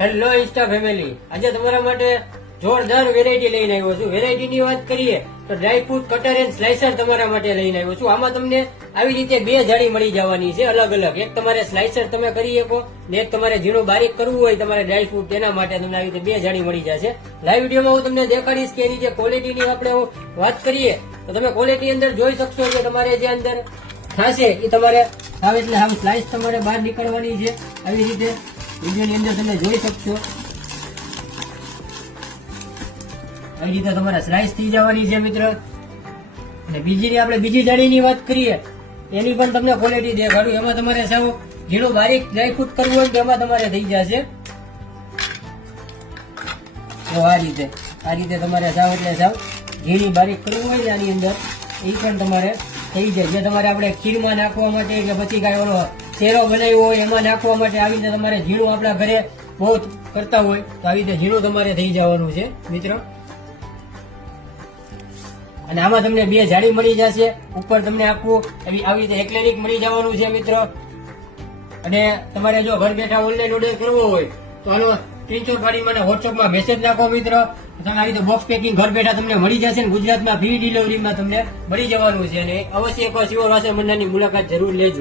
Hello Insta family, આજે તમારા માટે જોરદાર વેરાયટી લઈને આવ્યો છું. વેરાયટીની વાત કરીએ તો ડ્રાયફ્રૂટ કટર એન્ડ સ્લાઇસર તમારા માટે લઈને આવ્યો છું. આમાં તમને આવી રીતે બે જાળી મળી જવાની છે અલગ અલગ. એક તમારે સ્લાઇસર તમે કરી શકો ને એક તમારે ઝીણું બારીક કરવું હોય તમારે ડ્રાયફ્રૂટ, તેના માટે તમને આવી રીતે બે જાળી મળી જશે. લાઈવ વિડીયોમાં હું તમને દેખાડીશ કે એની જે ક્વોલિટીની આપણે વાત કરીએ તો તમે ક્વોલિટી અંદર જોઈ શકશો કે તમારે જે અંદર થશે એ તમારે આવે એટલે હવે સ્લાઇસ તમારે બહાર નીકળવાની છે. આવી રીતે વિડીયોની અંદર તમે જોઈ શકશો. આવી રીતે તમારે સ્લાઇસ થઈ જવાની છે મિત્ર. અને બીજી જાળીની વાત કરીએ એની પણ તમને ક્વોલિટી દેખાડું. એમાં તમારે સાવ ઝીણું બારીક ડ્રાયફ્રૂટ કરવું હોય તો એમાં તમારે થઈ જશે. તો આ રીતે તમારે સાવ એટલે સાવ ઝીણી બારીક કરવું હોય ને આની અંદર એ પણ તમારે થઈ જાય. જે તમારે આપણે ખીરમાં નાખવા માટે કે પછી કાંઈ ઓલો શેરો બનાવ્યો હોય એમાં નાખવા માટે આવી રીતે તમારે ઝીણું આપણા ઘરે બહુ કરતા હોય તો આવી રીતે ઝીણું તમારે થઈ જવાનું છે મિત્રો. અને આમાં તમને બે જાળી મળી જશે. ઉપર તમને આખું આવી રીતે એક્લેરિક મળી જવાનું છે મિત્રો. અને તમારે જો ઘર બેઠા ઓનલાઈન ઓર્ડર કરવો હોય તો આનો સ્ક્રીનશોટ પાડી મને વોટ્સઅપમાં મેસેજ નાખો મિત્રો. તમે આવી રીતે બોક્સ પેકિંગ ઘર બેઠા તમને મળી જશે ને ગુજરાતમાં ફ્રી ડિલિવરીમાં તમને મળી જવાનું છે. અને અવશ્ય એક વાર શિવર વાસણ મંડળની મુલાકાત જરૂર લેજો.